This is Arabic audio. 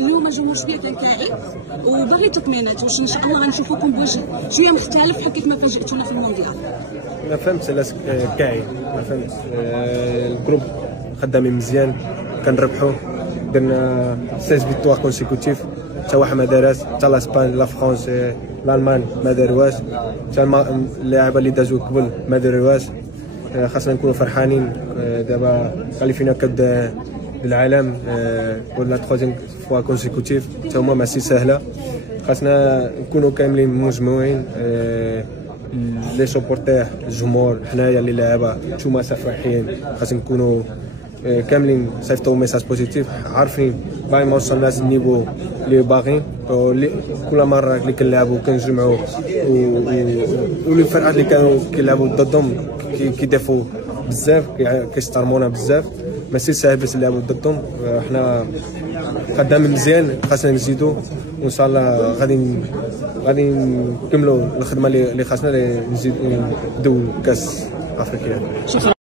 اليوم الجمهور شويه كان كائن وباغي تطمينات، واش ان شاء الله غنشوفوكم بوجه شويه مختلف بحال كيف ما فاجئتونا في المونديال؟ ما فهمتش علاش كاين، ما فهمتش. الجروب خدامين مزيان، كنربحوا، درنا 16 فيكتوار كونسيكوتيف، حتى واحد ما دارهاش، حتى لاسبان لا فرنسا الالمان ما داروهاش، حتى اللاعبين اللي دازو قبل ما داروهاش. خاصنا نكونوا فرحانين. دابا كاليفينا كاد العالم ولا 3 فوا كونسيكوتيف، حتى هما ماشي سهله. خاصنا نكونوا كاملين مجموعين، لي سوبورتير الجمهور حنايا اللي لاعبه نتوما فرحين. خاصنا نكونوا كاملين صيفطوا ميساج بوزيتيف، عارفين باغي ما وصلناش النيفو اللي باغيين. كل مره اللي كنلعبوا كنجمعوا ولي الفرقات اللي كانوا كيلعبوا ضدهم كيدافعوا بزاف، كيسترمونا بزاف، ماشي ساهل باش نلعبوا ضدهم. حنا خدامين مزيان، خاصنا نزيدوا وان شاء الله غادي نكملوا الخدمه اللي خاصنا نزيدوا كاس افريقيا.